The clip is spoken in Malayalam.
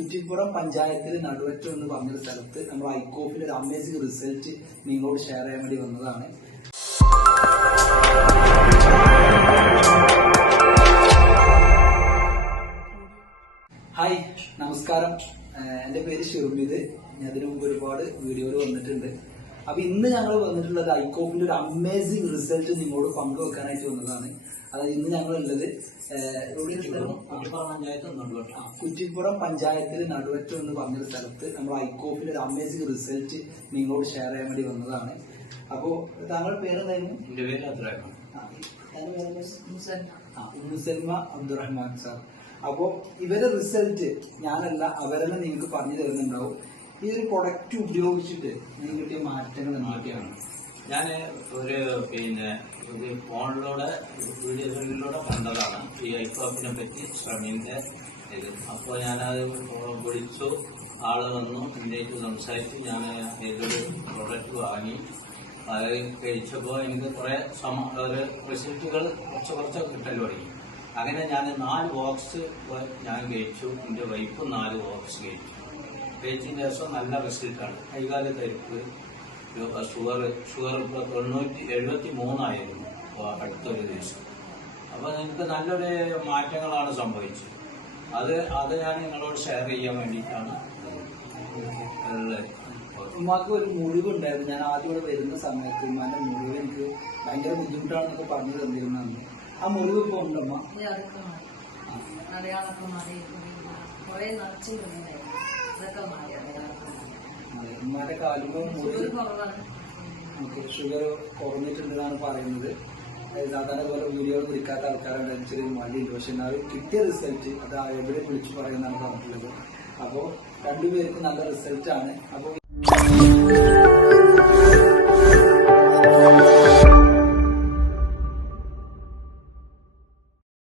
കുറ്റിപ്പുറം പഞ്ചായത്തിൽ നടുവറ്റം എന്ന് പറഞ്ഞ സ്ഥലത്ത് നമ്മൾ ഐക്കോഫിൽ ഒരു അമേസിംഗ് റിസൾട്ട് നിങ്ങളോട് ഷെയർ ചെയ്യാൻ വേണ്ടി വന്നതാണ്. ഹായ് നമസ്കാരം. എന്റെ പേര് ഷിർമിത്. ഞാൻ അതിനു മുമ്പ് ഒരുപാട് വീഡിയോകൾ വന്നിട്ടുണ്ട്. അപ്പൊ ഇന്ന് ഞങ്ങൾ വന്നിട്ടുള്ളത് ഐക്കോഫിന്റെ ഒരു അമേസിംഗ് റിസൾട്ട് നിങ്ങളോട് പങ്കുവെക്കാനായിട്ട് വന്നതാണ്. അതായത് ഇന്ന്? ആ, കുറ്റിപ്പുറം പഞ്ചായത്തിൽ നടുവറ്റം എന്ന് പറഞ്ഞൊരു സ്ഥലത്ത് നമ്മൾ ഐക്കോഫിൽ ഒരു അമേസിംഗ് റിസൾട്ട് നിങ്ങളോട് ഷെയർ ചെയ്യാൻ വേണ്ടി വന്നതാണ്. അപ്പോ താങ്കളുടെ പേരെന്തായിരുന്നു? എന്റെ പേര് അബ്ദുറഹ്മാൻ. അബ്ദുറഹ്മാൻ സാർ. അപ്പോ ഇവരെ റിസൾട്ട് ഞാനല്ല അവരെന്നെ നിങ്ങൾക്ക് പറഞ്ഞു തരുന്നുണ്ടാവും. ഈ ഒരു പ്രൊഡക്റ്റ് ഉപയോഗിച്ചിട്ട് നിങ്ങൾക്ക് കിട്ടിയ മാറ്റങ്ങൾ എന്തൊക്കെയാണ്? ഞാൻ ഒരു പിന്നെ ഒരു ഫോണിലൂടെ വീഡിയോകളിലൂടെ കണ്ടതാണ്. ഈ ഐക്കോപ്പിനെ പറ്റി ശ്രമീന്റെ ഇത്. അപ്പോൾ ഞാനത് വിളിച്ചു. ആൾ വന്നു എന്റെ സംസാരിച്ചു. ഞാൻ ഇതൊരു പ്രൊഡക്റ്റ് വാങ്ങി അത് കഴിച്ചപ്പോൾ എനിക്ക് കുറെ സമ ഒരു റിസൾട്ടുകൾ കുറച്ച് കുറച്ച് കിട്ടൽ തുടങ്ങി. അങ്ങനെ ഞാൻ നാല് ബോക്സ് ഞാൻ കഴിച്ചു. എന്റെ വൈഫ് നാല് ബോക്സ് കഴിച്ചു. കഴിച്ചതിന് ശേഷം നല്ല റിസൾട്ടാണ് കൈകാല തരിപ്പ് ഷുഗർ ഷുഗർ ഇപ്പോൾ തൊണ്ണൂറ്റി എഴുപത്തി മൂന്നായിരുന്നു അടുത്തൊരു ദിവസം. അപ്പൊ നിങ്ങൾക്ക് നല്ലൊരു മാറ്റങ്ങളാണ് സംഭവിച്ചത്. അത് അത് ഞാൻ നിങ്ങളോട് ഷെയർ ചെയ്യാൻ വേണ്ടിയിട്ടാണ് ഉമ്മാക്ക് ഒരു മുറിവുണ്ടായിരുന്നു. ഞാൻ ആദ്യം ഇവിടെ വരുന്ന സമയത്ത് ഉമ്മാന്റെ മുറിവ് എനിക്ക് ഭയങ്കര ബുദ്ധിമുട്ടാണെന്നൊക്കെ പറഞ്ഞു തന്നിരുന്നു ആ മുറിവ് ഇപ്പൊ ഉണ്ടമ്മ അതൊക്കെ മാറി അടയാളൊക്കെ മാറി കുറെ നിറച്ചു ഇതൊക്കെ മാറി അടയാളൊക്കെ മാറി അതെ, ഉമ്മാന്റെ കാലുമ്പോ ഷുഗർ കുറഞ്ഞിട്ടുണ്ടെന്നാണ് പറയുന്നത്. സാധാരണ പോലെ വീഡിയോ പിടിക്കാത്ത ആൾക്കാരുണ്ട്. ചെറിയ മടിയുണ്ട് പക്ഷെ എന്നാലും കിട്ടിയ റിസൾട്ട് അത് എവിടെ വിളിച്ചു പറയുന്നതാണ് പറഞ്ഞിട്ടുള്ളത്. അപ്പോൾ രണ്ടുപേർക്ക് നല്ല റിസൾട്ടാണ് അപ്പോൾ